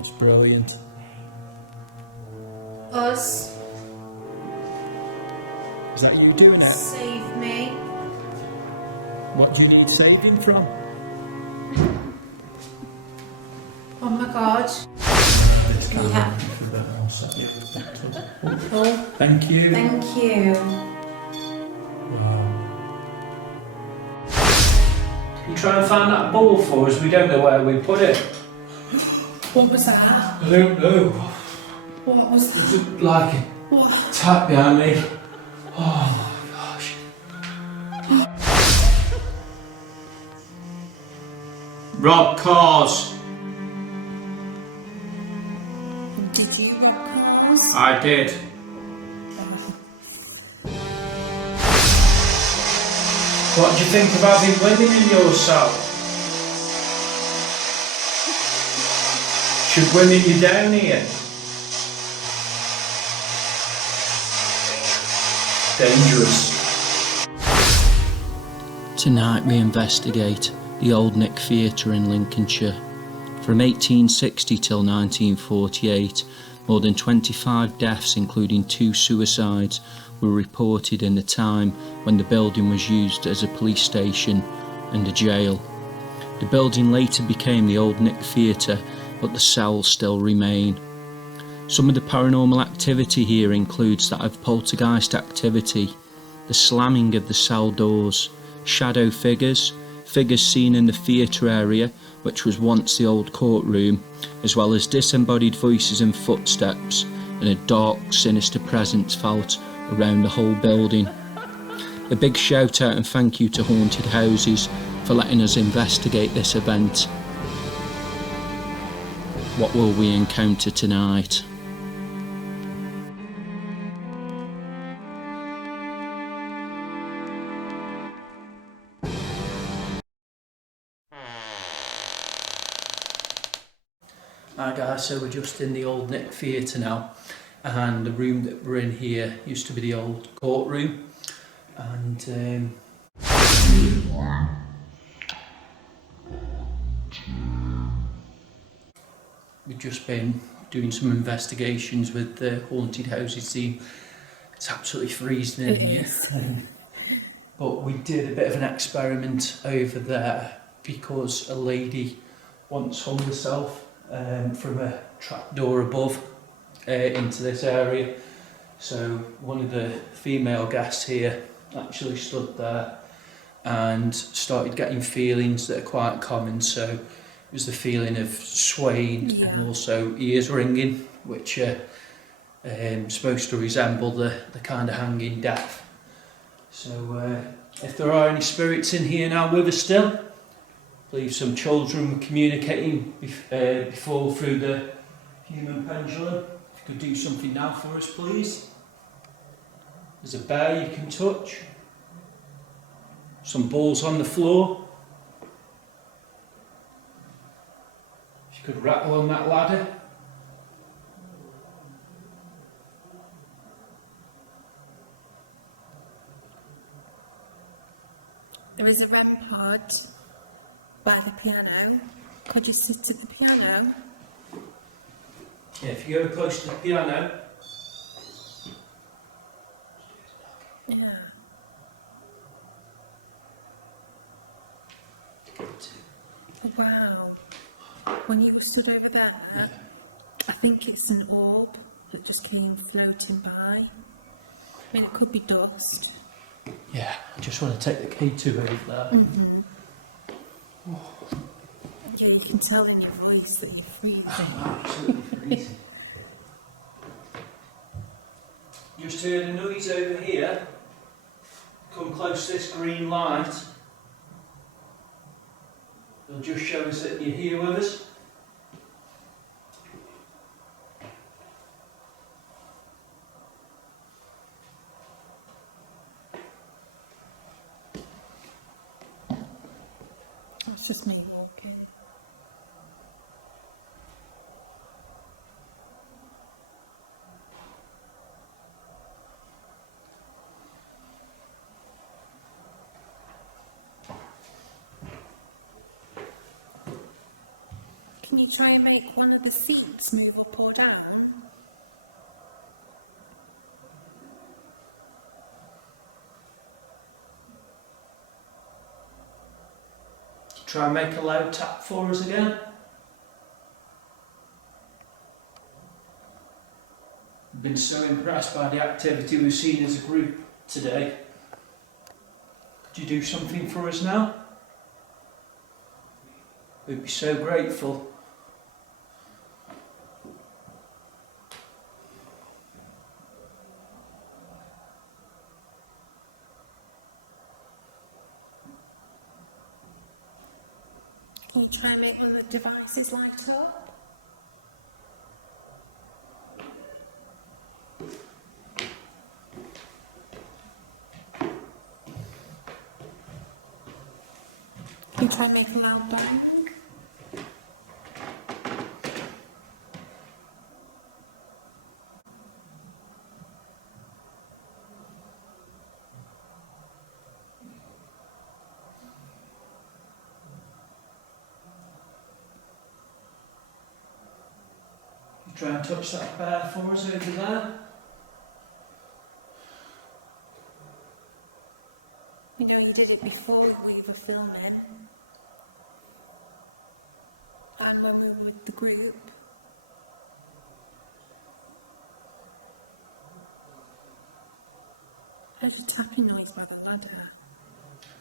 That's brilliant. Us. Is that you doing it? Save me. What do you need saving from? Oh my god. I'll have this camera on for a bit. I'll set you up. Thank you. Thank you. Wow. We're trying to find that bubble for us. We don't know where we put it. What was that? No. What was that? Like a What? tap behind me. Rob cars. Did you rob cars? I did. Wow. What do you think about the women in yourself? Should we meet you down here? Dangerous. Tonight we investigate the Old Nick Theatre in Lincolnshire. From 1860 till 1948, more than 25 deaths, including 2 suicides, were reported in the time when the building was used as a police station and a jail. The building later became the Old Nick Theatre, but the cells still remain. Some of the paranormal activity here includes that of poltergeist activity, the slamming of the cell doors, shadow figures, figures seen in the theatre area, which was once the old courtroom, as well as disembodied voices and footsteps, and a dark, sinister presence felt around the whole building. A big shout out and thank you to Haunted Houses for letting us investigate this event. What will we encounter tonight? Hi guys, so we're just in the Old Nick Theatre now, and the room that we're in here used to be the old courtroom, and we've just been doing some investigations with the Haunted Houses team. It's absolutely freezing in It here. is. But we did a bit of an experiment over there because a lady once hung herself from a trapdoor above into this area. So one of the female guests here actually stood there and started getting feelings that are quite common. So it was the feeling of swaying, Yeah. and also ears ringing, which are supposed to resemble the kind of hanging death. So if there are any spirits in here now with us still, I believe some children communicating before through the human pendulum. If you could do something now for us, please. There's a bear you can touch. Some balls on the floor. If you could rattle on that ladder. There is a REM pod by the piano. Could you sit at the piano? Yeah, if you go close to the piano. Yeah. Oh, wow. When you were stood over there, I think it's an orb that just came floating by. I mean, it could be dust. Yeah, I just want to take the key to it. Mm-hmm. Yeah, you can tell in your voice that you're freezing. Just heard a noise over here. Come close to this green light. And just show us that you're here with us. That's just me walking. Can you try and make one of the seats move up or down? Try and make a loud tap for us again. I've been so impressed by the activity we've seen as a group today. Could you do something for us now? We'd be so grateful. Can you try and make one of the devices light up? Can you try and make a loud bang? Try and touch that there for us over there. You know, you did it before we were filming. And when we were with the group. How's your tapping noise by the ladder?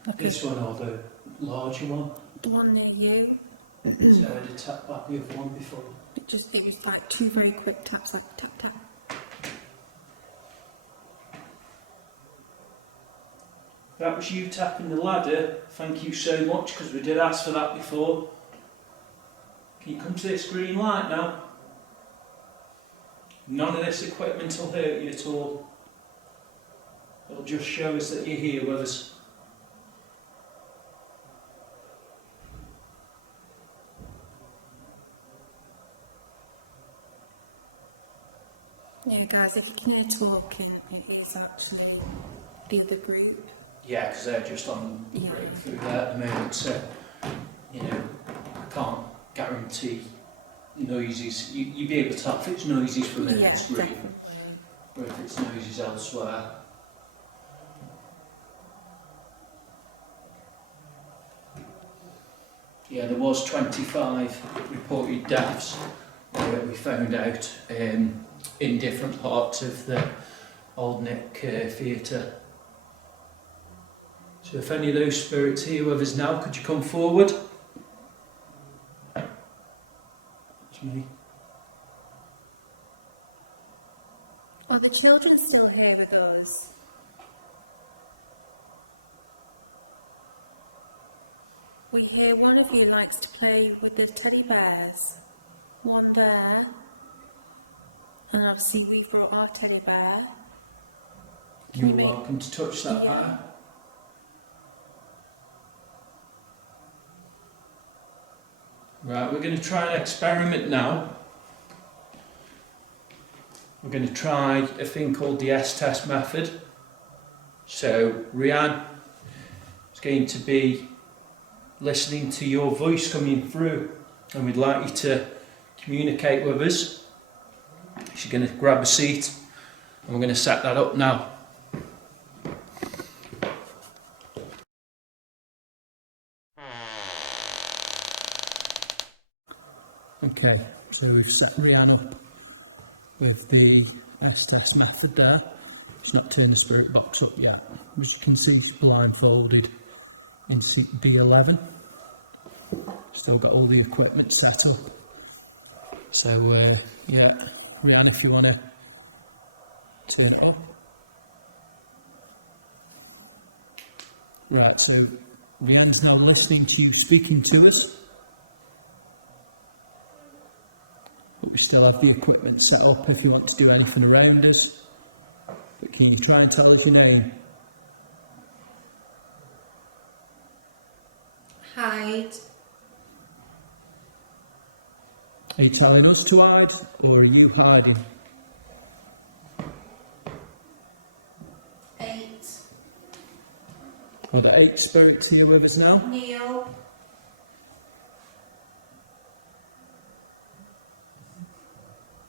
Like This one or the larger one? The one near you. I've already tapped that with one before. It was like two very quick taps, like tap tap. That was you tapping the ladder. Thank you so much, because we did ask for that before. Can you come to this green light now? None of this equipment will hurt you at all. It'll just show us that you're here with us. Yeah, guys, if you can hear talking, it is actually the other group. Yeah, because they're just on Yeah. at the moment, so, you know, can't guarantee noises. You'd be able to tell if it's noises from the Yeah, next group, definitely. or if it's noises elsewhere. Yeah, there was 25 reported deaths that we found out in different parts of the Old Nick Theatre. So if any of those spirits are here with us now, could you come forward? It's me. Are the children still here with us? We hear one of you likes to play with the teddy bears. One there. And obviously we've brought our teddy bear. Can you make... welcome to touch that Yeah. bear. Right, we're going to try an experiment now. We're going to try a thing called the S-test method. So, Rianne is going to be listening to your voice coming through, and we'd like you to communicate with us. She's going to grab a seat, and we're going to set that up now. Okay, so we've set Rianne up with the S-test method there. She's not turned the spirit box up yet. As you can see, she's blindfolded in seat B11. Still got all the equipment set up. So yeah, Rianne, if you want to turn it up. Right, so Rianne's now listening to you speaking to us. But we still have the equipment set up if you want to do anything around us. But can you try and tell us your name? Hide. Are you telling us to hide, or are you hiding? 8. Are there 8 spirits here with us now? Neil.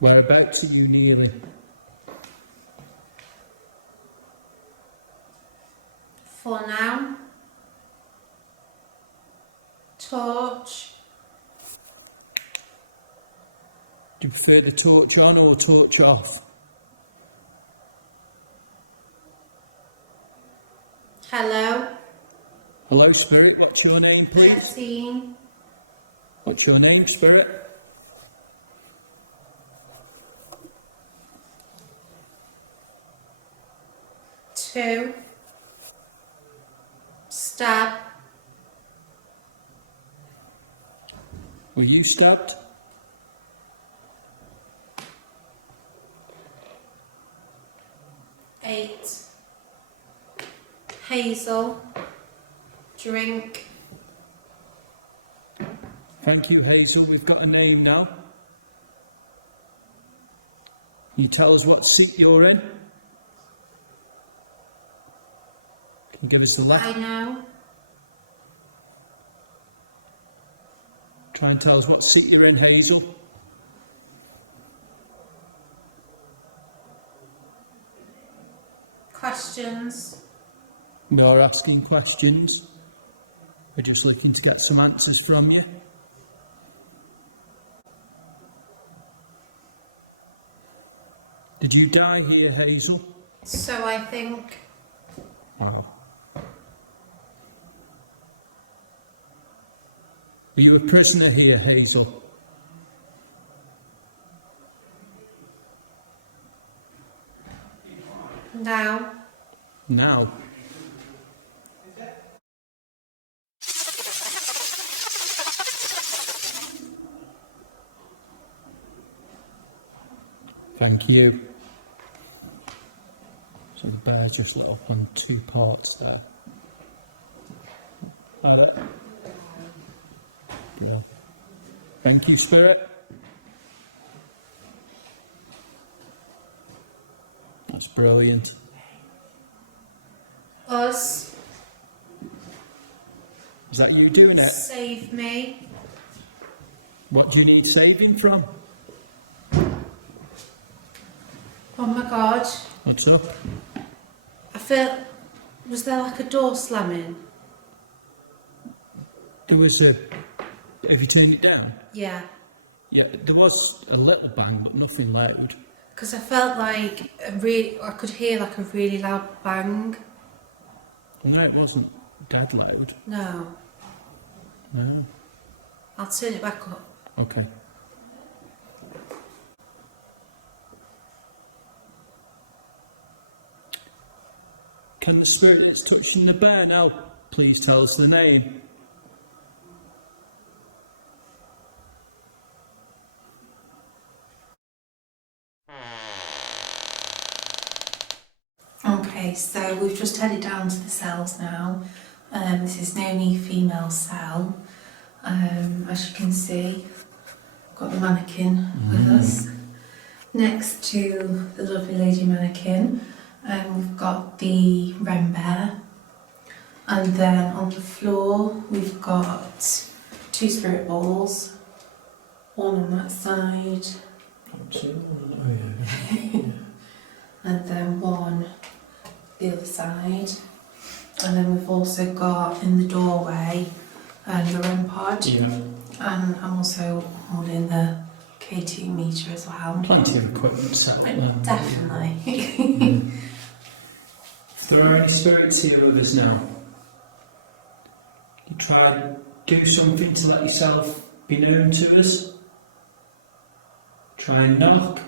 Whereabouts are you kneeling? For now. Torch. Do you prefer the torch on or torch off? Hello. Hello, Spirit. What's your name, please? 13. What's your name, Spirit? 2. Stab. Were you stabbed? 8. Hazel. Drink. Thank you, Hazel. We've got a name now. Can you tell us what seat you're in? Can you give us the left? Now. Try and tell us what seat you're in, Hazel. Questions. We are asking questions. We're just looking to get some answers from you. Did you die here, Hazel? So I think. Wow. Were you a prisoner here, Hazel? Now. Now. Thank you. So the bear just lit up on 2 parts there. Had it? Brill. Thank you, Spirit. That's brilliant. Us. Is that you doing it? Save me. What do you need saving from? Oh my god. What's up? I feel. Was there like a door slamming? There was a... Have you turned it down? Yeah. Yeah, there was a little bang, but nothing loud. Because I felt like I could hear like a really loud bang. No, it wasn't dead loud. No. No. I'll turn it back up. Okay. Can the spirit that's touching the bear now please tell us the name? Okay, so we've just headed down to the cells now. This is the only female cell. As you can see, got a mannequin with us. Next to the lovely lady mannequin, we've got the wren bear. And then on the floor, we've got 2 spirit balls, one on that side, Oh yeah. and then one the other side. And then we've also got in the doorway the REM pod. Yeah. And I'm also in the K2 meter as well. Plenty of equipment set up, man. Definitely. Yeah. If there are any spirits here with us now, you try do something to let yourself be known to us. Try and knock.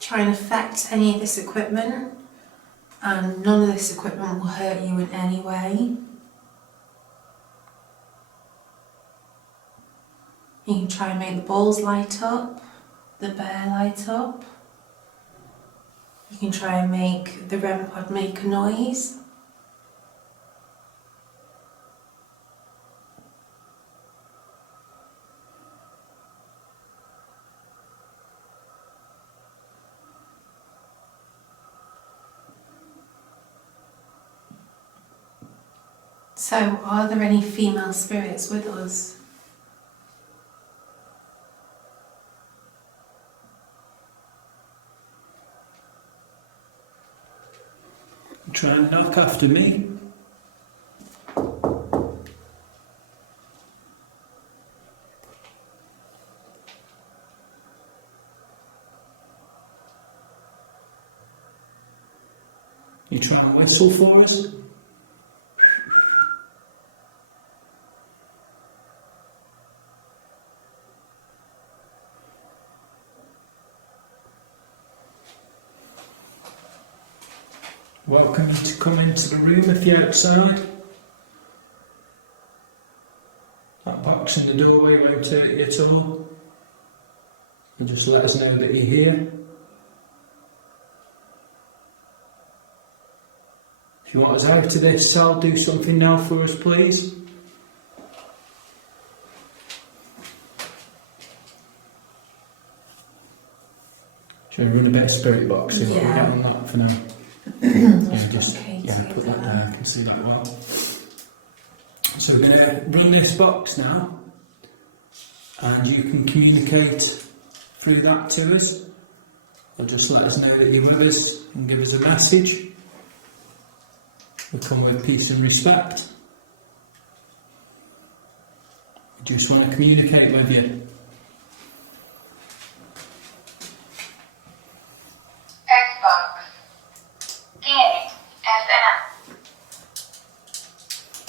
Try and affect any of this equipment, and none of this equipment will hurt you in any way. You can try and make the balls light up, the bear light up. You can try and make the REM pod make a noise. So, are there any female spirits with us? Try and knock after me. You try and whistle for us. Welcome you to come into the room if you're outside. That box in the doorway won't hurt you at all. It'll just let us know that you're here. If you want us out of this cell, do something now for us, please. Should we run a bit of spirit boxing while we get on that for now? Yeah, put that there, I can see that well. So we're going to run this box now, and you can communicate through that to us. It'll just let us know that you're with us and give us a message. We come with peace and respect. We just want to communicate with you.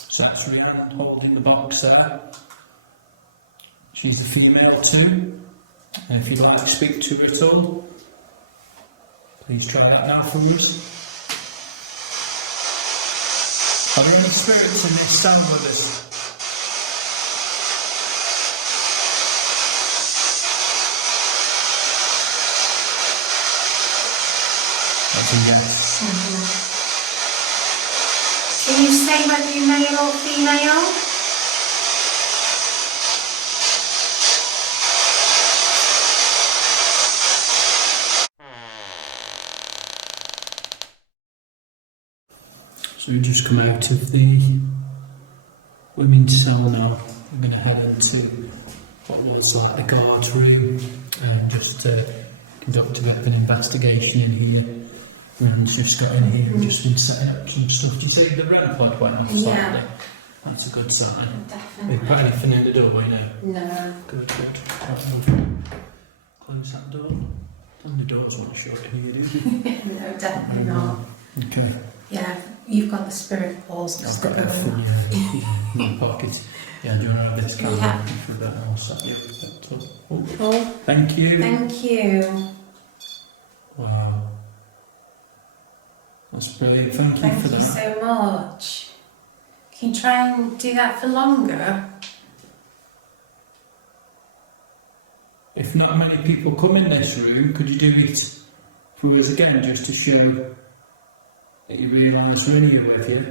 So that's Rianne holding the box there. She's a female too. And if you'd like to speak to her at all, please try that now for us. Are there any spirits in this cell with us? That's a yes. Did you say whether you're male or female? So we just come out of the women's cell now. I'm going to head into what was like the guard's room and just conduct a bit of an investigation in here. Nan's just got in here and just been setting up some stuff. Do you say the REM pod went off slightly? Yeah. That's a good sign. Have you put anything in the doorway now? No. Good. Close that door. And the doors want to shut in here, do they? Yeah, definitely. Very hard. Okay. Yeah, you've got the spirit balls. I've got everything, yeah, in your pocket. Yeah, do you want to have this camera for a bit? I'll set you up. Thank you. Thank you. Wow. That's brilliant, thank you for that. Thank you so much. Can you try and do that for longer? If not many people come in this room, could you do it for us again, just to show that you realise we're in here with you?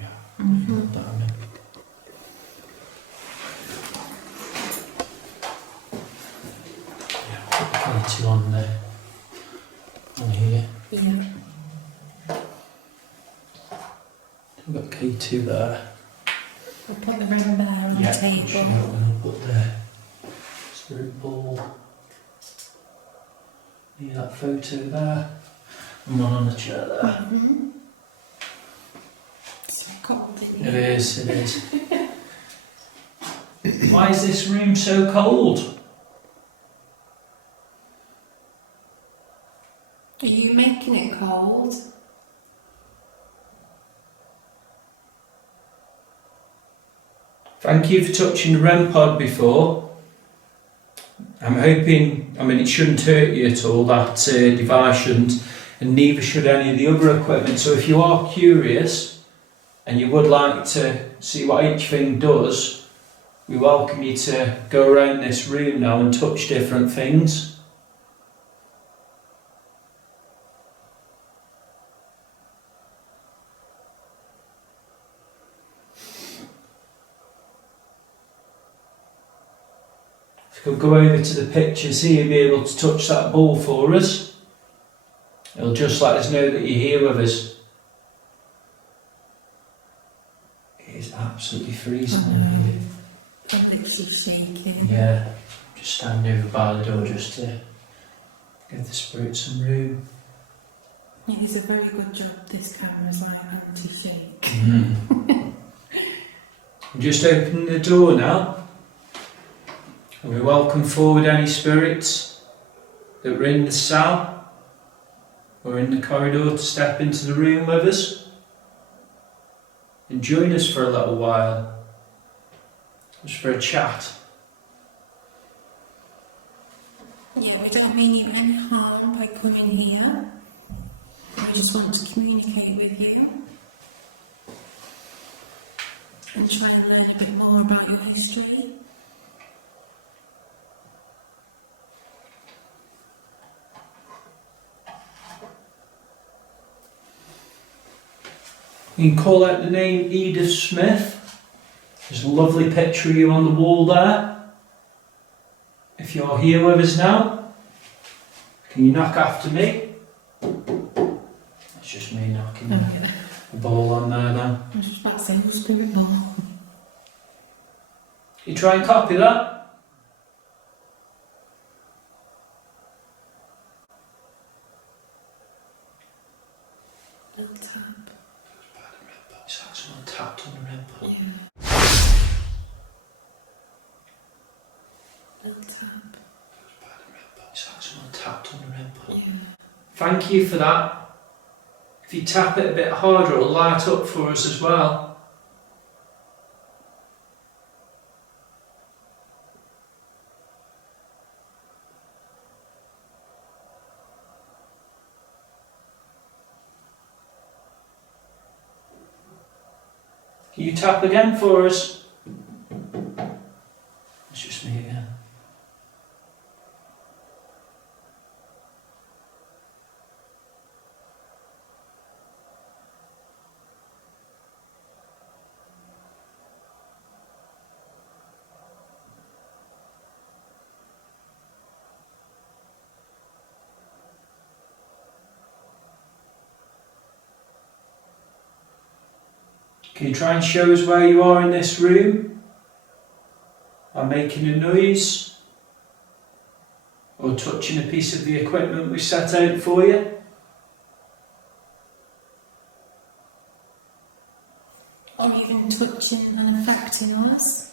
Yeah, you know that, man. Yeah. Got K2 there. I'll put the REM bear on the Sure. table. Put the ball. Yeah, that photo there. And one on the chair there. So cold in It here. is. Why is this room so cold? Are you making it cold? Thank you for touching the REM pod before. I'm hoping, it shouldn't hurt you at all, that device shouldn't, and neither should any of the other equipment. So if you are curious and you would like to see what each thing does, we welcome you to go around this room now and touch different things. We'll go over to the picture and see if you're able to touch that ball for us. It'll just let us know that you're here with us. It's absolutely freezing. I know. I'm literally shaking. Yeah, just stand over by the door just to Give the spirit some room. It is a very good job this camera's like anti-shake. Just opening the door now. We welcome forward any spirits that are in the cell or in the corridor to step into the room with us and join us for a little while, just for a chat. Yeah, we don't mean you any harm by coming here. We just want to communicate with you and try and learn a bit more about your history. You can call out the name Edith Smith. There's a lovely picture of you on the wall there. If you're here with us now, can you knock after me? That's just me knocking Oh yeah. the ball on there now. I was just about to say, oh, spirit ball. You try and copy that. Little tap. Tapped on the rim. Yeah. Little tap. Tapped on the rim. Yeah. Thank you for that. If you tap it a bit harder, it'll light up for us as well. Can you tap again for us? It's just me again. Can you try and show us where you are in this room? By making a noise? Or touching a piece of the equipment we set out for you? Or even touching and affecting us.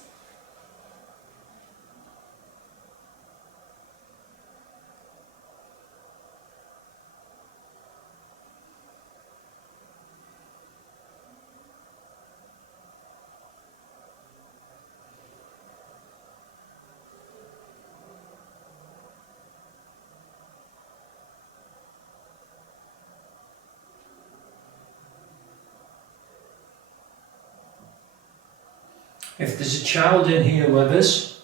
If there's a child in here with us,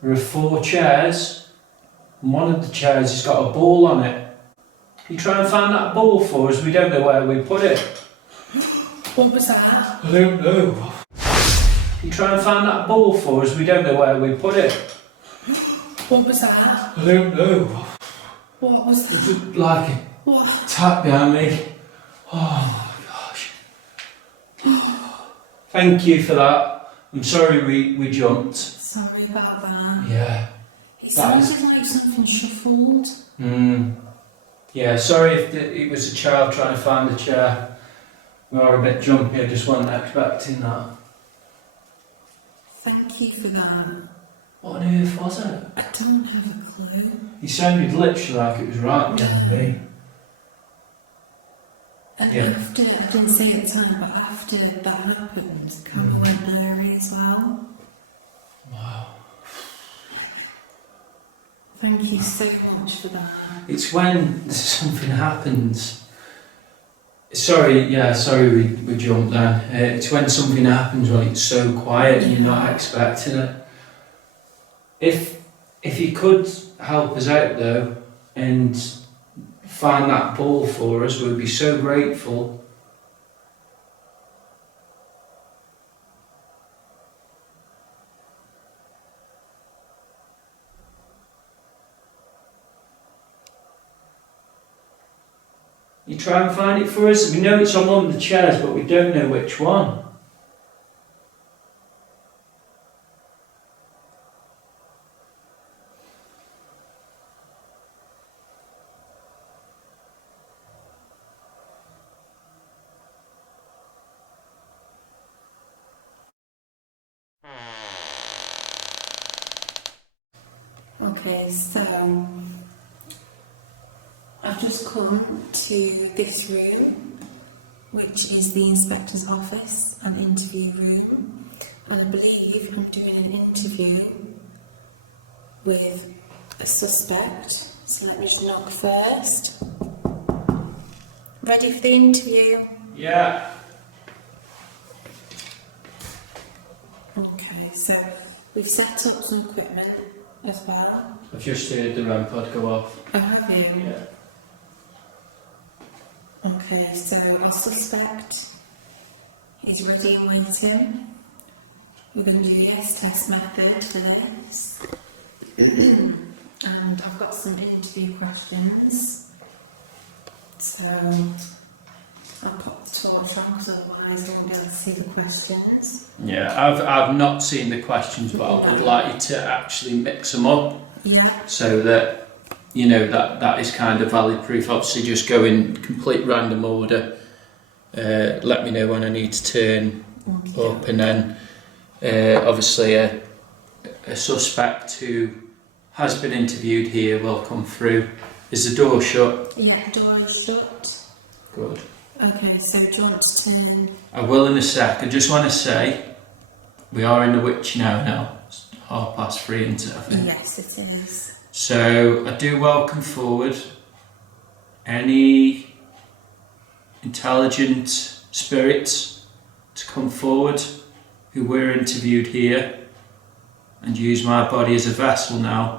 there are 4 chairs, and one of the chairs has got a ball on it. Can you try and find that ball for us? We don't know where we put it. What was that? I don't know. Can you try and find that ball for us? We don't know where we put it. What was that? I don't know. What was that? Like a What? tap behind me. Oh, gosh. Thank you for that. I'm sorry we jumped. Sorry about that. Yeah. It sounded like something shuffled. Yeah, sorry if it was a child trying to find the chair. Or a bit jumpy, I just wasn't expecting that. Thank you for that. What on earth was it? I don't have a clue. It sounded literally like it was right. Yeah. And after, I didn't say it at the time, but after that happened, the camera went blurry as well. Thank you so much for that. It's when something happens. Sorry we jumped there. It's when something happens when it's so quiet and we're not expecting it. If you could help us out though and find that ball for us, we'd be so grateful. You try and find it for us. We know it's on one of the chairs, but we don't know which one. Okay, so I've just come to this room, which is the inspector's office and interview room, and I believe I'm doing an interview with a suspect. So let me just knock first. Ready for the interview? Yeah. Okay, so we've set up some equipment as well. Just heard the REM pod go off. Oh, have you? Okay, so our suspect is ready and waiting. We're going to do the S-test method for this. And I've got some interview questions. So I'll pop the torch on because otherwise I won't be able to see the questions. Yeah, I've not seen the questions, but I would like you to actually mix them up. Yeah. So that, you know, that is kind of valid proof. Obviously, just go in complete random order. Let me know when I need to turn up, and then obviously a suspect who has been interviewed here will come through. Is the door shut? Yeah, door is shut. Good. Okay, so do you want to turn? I will in a sec. I just want to say we are in the witch now. It's 3:30 until. Yes, it is. So I do welcome forward any intelligent spirits to come forward who were interviewed here and use my body as a vessel now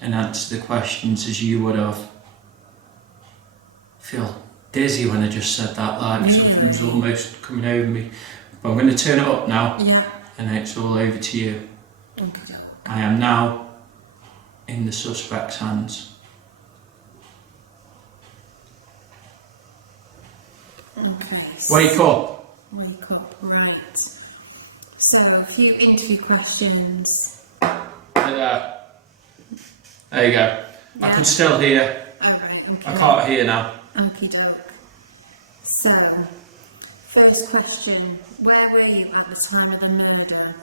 and answer the questions as you would have. I feel dizzy when I just said that, like Really? it's almost coming over me. But I'm going to turn it up now. Yeah. And it's all over to you. Okie doke. I am now in the suspect's hands. Okay. Wake up. Wake up. Right. So, a few interview questions. There you go. Yeah. I'm still here. Oh, right, I okay. can't hear now. Okie doke. So, first question. Where were you at the time of the murder?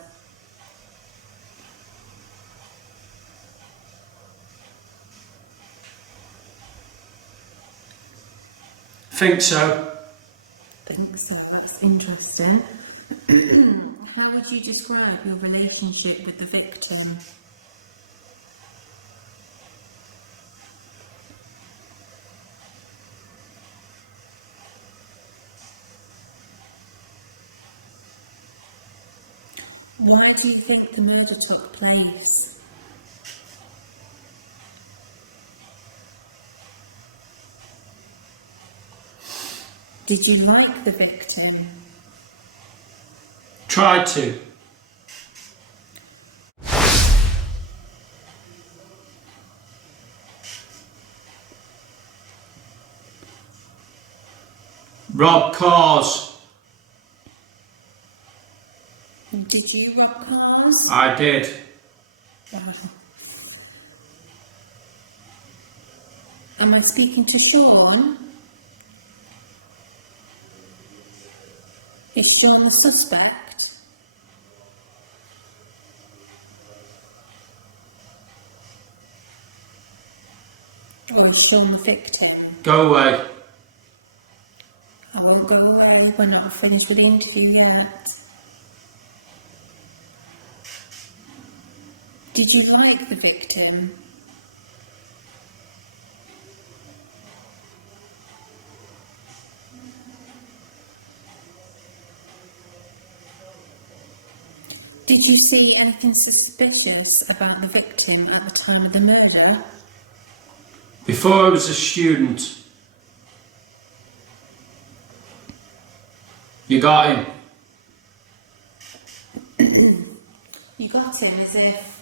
Think so. Think so, that's interesting. How would you describe your relationship with the victim? Why do you think the murder took place? Did you like the victim? Tried to. Rob cars. Did you rob cars? I did. Wow. Am I speaking to Sean? Is Sean the suspect? Or is Sean the victim? Go away. I won't go away. We're not finished with the interview yet. Did you like the victim? Did you see anything suspicious about the victim at the time of the murder? Before I was a student, you got him. You got him as if...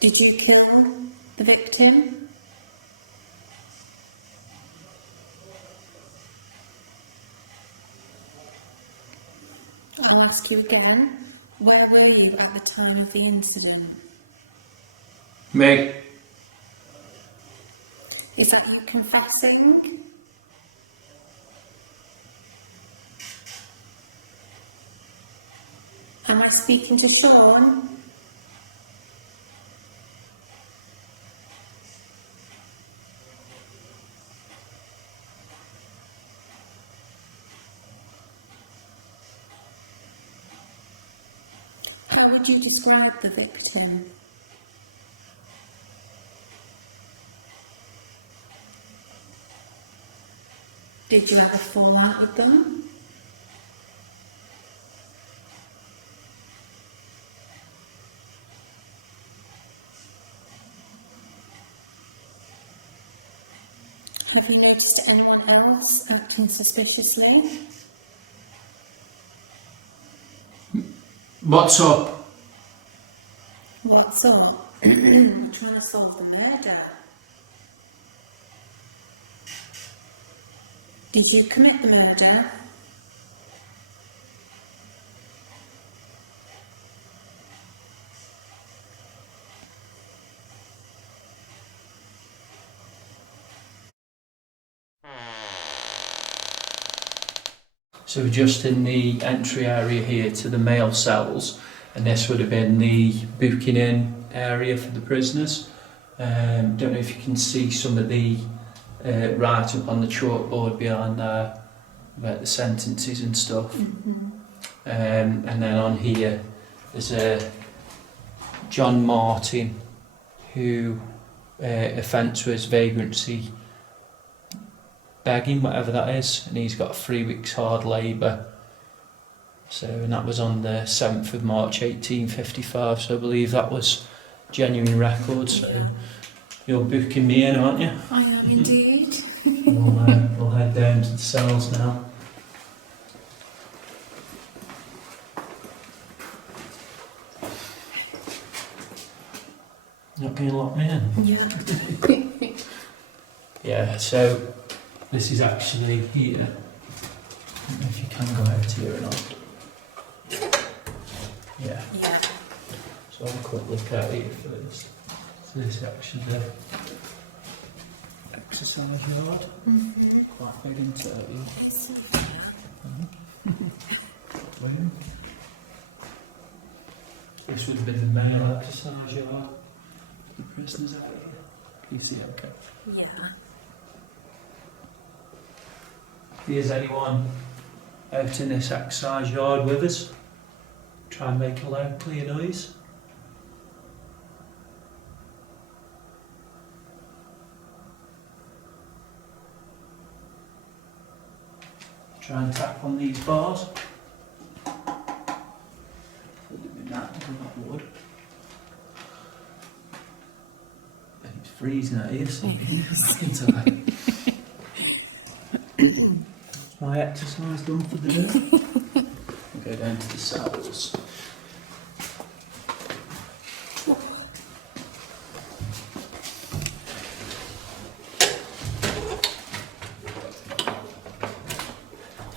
Did you kill the victim? I'll ask you again. Where were you at the time of the incident? Me. Is that you confessing? Am I speaking to Sean? How would you describe the victim? Did you ever fall out with them? Have you noticed anyone else acting suspiciously? What's up? What's up? We're trying to solve the murder. Did you commit the murder? So just in the entry area here to the male cells, and this would have been the booking in area for the prisoners. Don't know if you can see some of the write up on the chalkboard behind there, about the sentences and stuff. And then on here there's John Martin, who offence was vagrancy begging, whatever that is, and he's got 3 weeks hard labour. So, and that was on the 7th of March 1855, so I believe that was genuine records. Yeah. You're booking me in, aren't you? I am indeed. We'll head down to the cells now. Not going to lock me in? Yeah. Yeah, so this is actually here. I don't know if you can go out here or not. Yeah, Yeah. so have a quick look out here first. So this is actually the exercise yard. Quite big into it. It is, to be fair. Move. This would have been the male exercise yard. The prisoners out here. Can you see it okay? Yeah. Here's anyone out in this exercise yard with us. Try and make a loud, clear noise. Try and tap on these bars. Not wood. It's freezing out here. So It is. My exercise done for the day. Go down to the cells.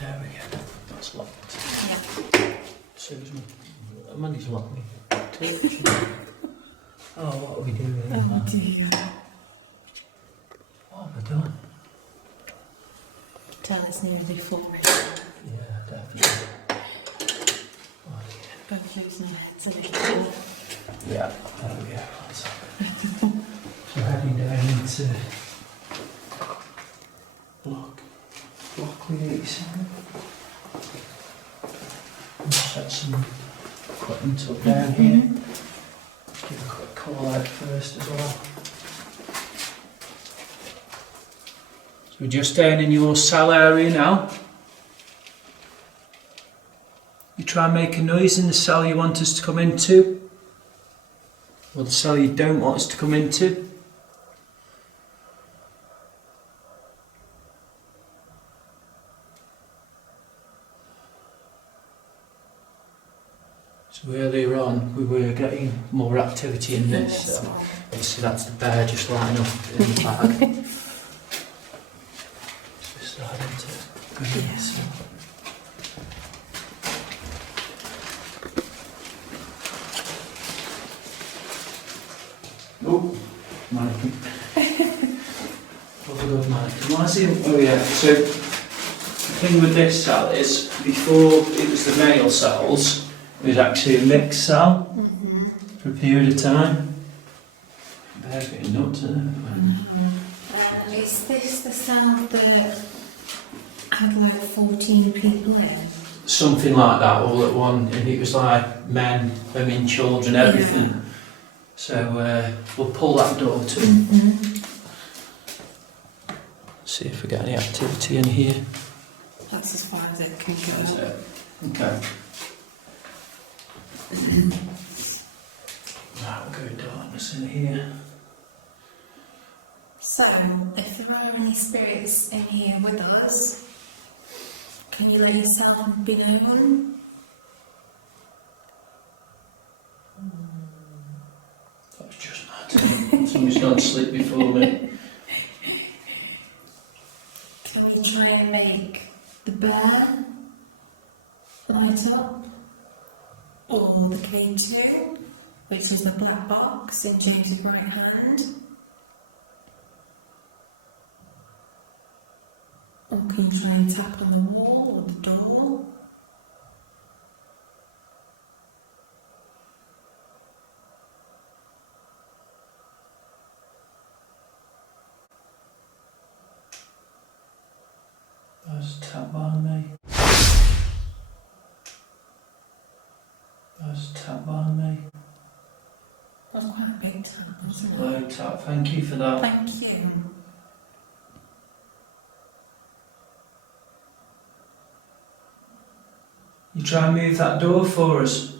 There we go. That's locked. Yeah. Susan, money's locked. Oh, what are we doing? Oh dear. What have we done? Tell it's nearly 4 a.m. No, I don't think. Oh, Both losing our heads a little. yeah. There we go. So heading down to block 87. Just like some buttons up there. Call out first as well. So we're just down in your cell area now. You try and make a noise in the cell you want us to come into, or the cell you don't want us to come into. So earlier on we were getting more activity in In this. this one. Obviously that's the bear just lying up. Slide into it. Yeah. Oh, no. Oh yeah, so the thing with this cell is before it was the male cells, it was actually a mixed cell for a period of time. They're getting nuts, aren't they? Oh. And is this the cell that had like 14 people in? something like that, all at one, and it was like men, women, children, everything. Yeah. So we'll pull that door too. See if we get any activity in here. That's as far as it can go. Okay. Right, we're going to let this in here. So, if there are any spirits in here with us, can you let yourself be known? Someone's gone to sleep before me. Can you try and make the bear light up? Or the K2, which is the black box in James's right hand? Or can you try and tap on the wall or the door? I'll just tap down there. I'll just tap down there. That's quite a big tap, wasn't it? Yeah, tap, thank you for that. Thank you. You try and move that door for us.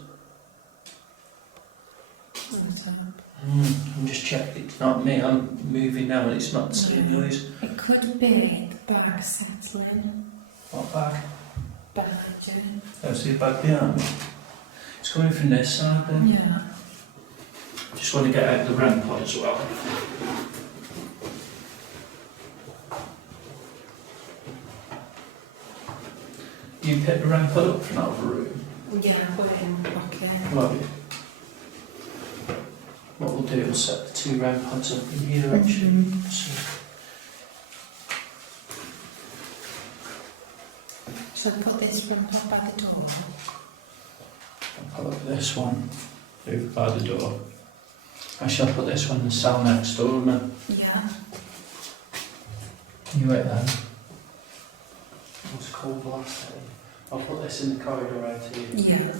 Another tap. You just check it's not me, I'm moving now, but it's not the same No. noise. It could be the bag settling What bag? behind you. Oh, see the bag behind me. It's coming from this side now. Yeah. Just want to get out the ramp as well. You pick the ramp up? No. Yeah, I've got it in my pocket. What we'll do is set the two ramp pods up in here. Shall I put this front pot by the door? I'll put this one over by the door. I shall put this one inside next door, man. Yeah. You wait on. It's cold last time. I'll put this in the corridor out here. Yeah.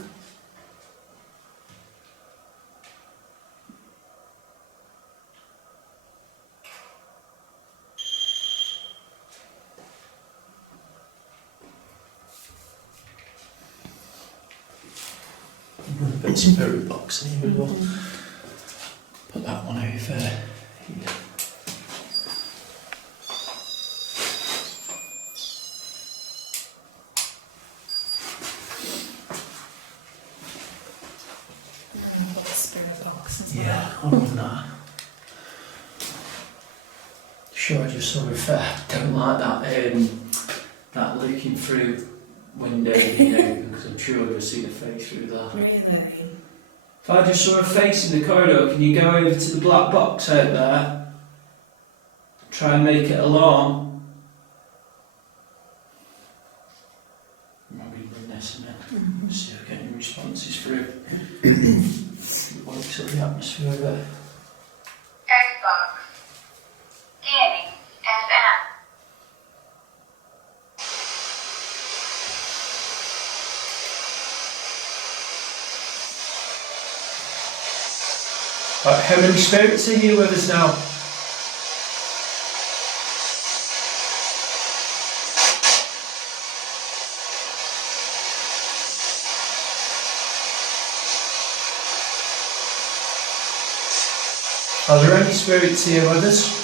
Put some very box in the middle. Put that one over. And then I've got the spirit box as well. Sure, I just sort of don't like that looking through window, because I'm sure I'm going to see the face through that. Really? If I just saw a face in the corridor, can you go over to the black box out there? Try and make it alarm. Maybe in this now. Let's see if I get any responses through. What's in the atmosphere away? Xbox. TNFM. Right, how many spirits are here with us now? Are there any spirits here with us?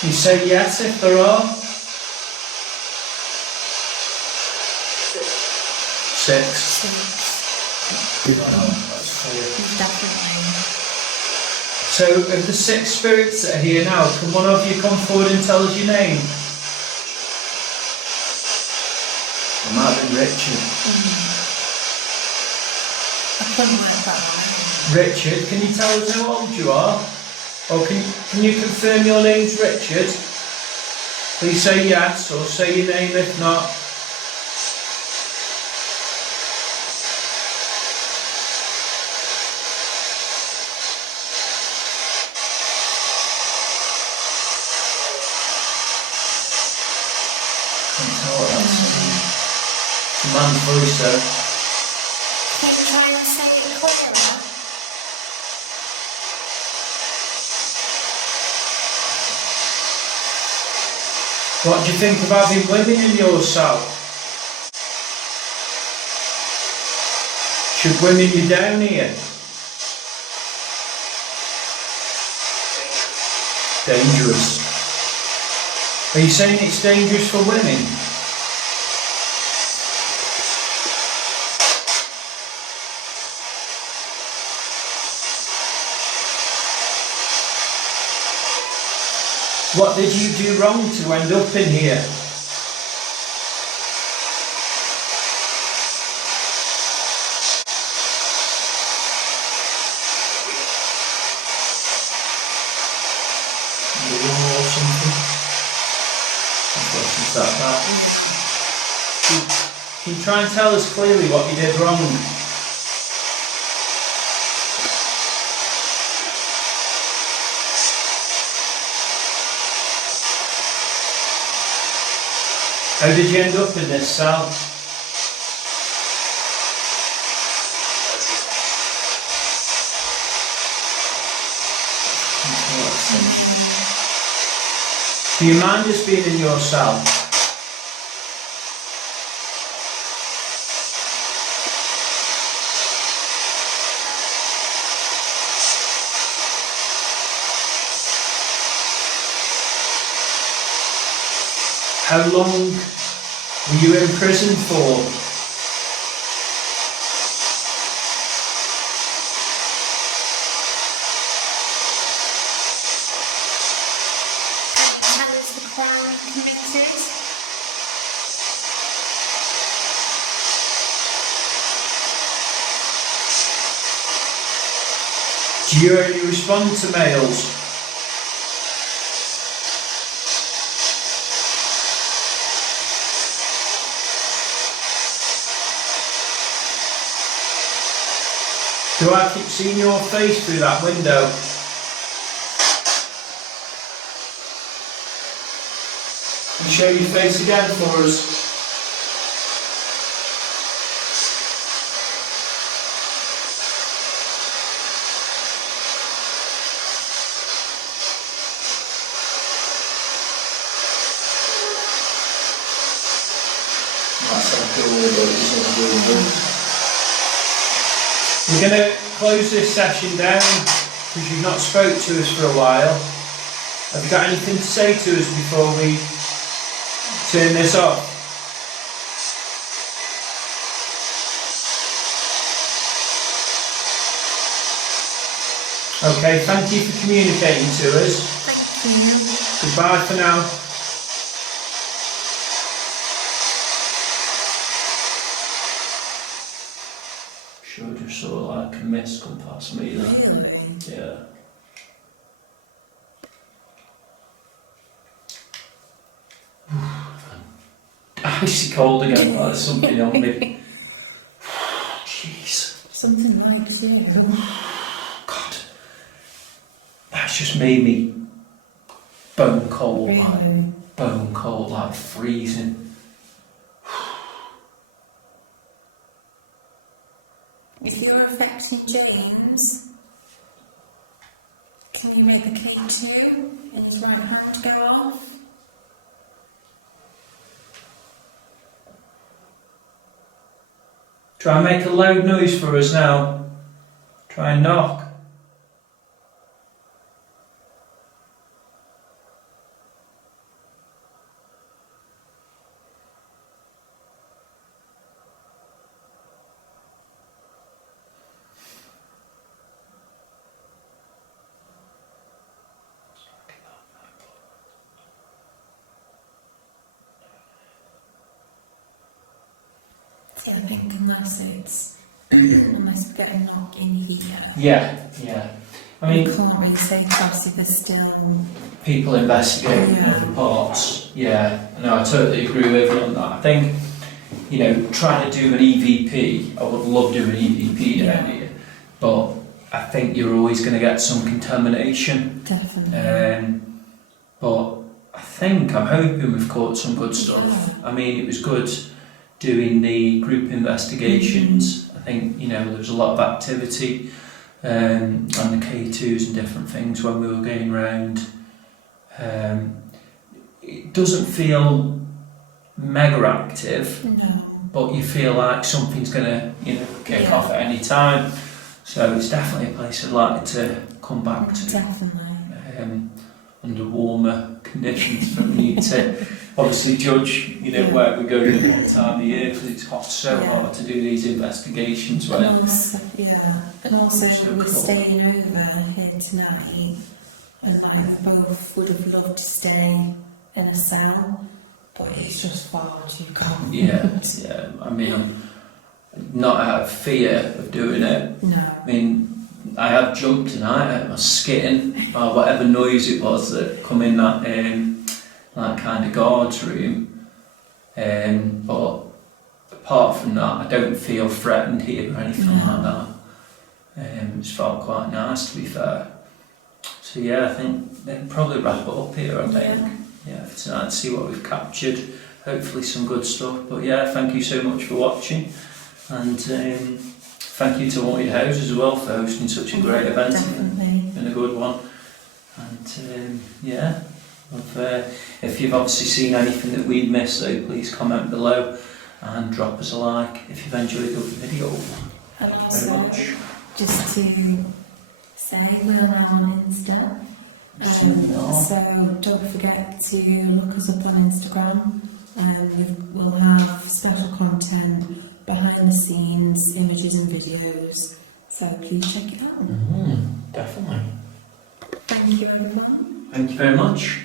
You say yes if there are. Six. Definitely. So, of the 6 spirits that are here now, can one of you come forward and tell us your name? Might be Richard. I couldn't work that one out. Richard, can you tell us how old you are? Or can you confirm your name's Richard? Please say yes or say your name if not. No. Not voice there. Can you try and say it clearer? What do you think of having women in your cell? Should women be down here? Dangerous. Are you saying it's dangerous for women? What did you do wrong to end up in here? Yeah. Can you try and tell us clearly what you did wrong? How did you end up in this cell? No. Do you mind just being in your cell? How long were you in prison for? Can you tell us the crime you committed? Do you only respond to mails? Do I keep seeing your face through that window? Can you show your face again for us? Yeah. We're going to close this session down because you've not spoke to us for a while. Have you got anything to say to us before we turn this off? Okay, thank you for communicating to us. Thank you. Goodbye for now. She just saw like a mist come past me. Really? Yeah. I was cold again. That's something on me. Jeez. Something like you. God. That's just made me bone cold. Really? Bone cold, like freezing. If you're affecting James, can you make the K2 in his right hand go off? Try and make a loud noise for us now. Try and knock. Yeah, I think unless it's unless we get a knock in here, Yeah. I you mean, can't really say because obviously there's still people investigate. Yeah. But yeah, no, I totally agree with you on that. I think, you know, trying to do an EVP, I would love doing an EVP, Yeah. but I think you're always going to get some contamination. Definitely. But I'm hoping we've caught some good stuff. Yeah. I mean, it was good doing the group investigations. I think, you know, there was a lot of activity and the K2s and different things when we were getting around. It doesn't feel mega active, No. but you feel like something's going to, you know, go off at any time. So it's definitely a place I'd like to come back to. Definitely. Under warmer conditions that we need to obviously judge, you know, Yeah. where we're going around the earth, and it's quite so hard to do these investigations. And also we're staying over here tonight, and like we both would have loved to stay in a cell, but it's just far too cold. Yeah, I mean, not out of fear of doing it. No. I mean, I have jumped tonight at my skin, or whatever noise it was that come in that kind of guard's room. But apart from that, I don't feel threatened here or anything like that. It's felt quite nice, to be fair. So yeah, I think we can probably wrap it up here. I think. Yeah. Yeah, for tonight, see what we've captured. Hopefully some good stuff. But yeah, thank you so much for watching, and thank you to White House as well for hosting such a great event. Definitely. And a good one. And yeah, if you've obviously seen anything that we've missed, so please comment below and drop us a like if you've enjoyed the video. And also, just to say, we are now on Insta. So don't forget to look us up on Instagram. We'll have special content, behind the scenes, images and videos. So please check it out. Definitely. Thank you, everyone. Thank you very much.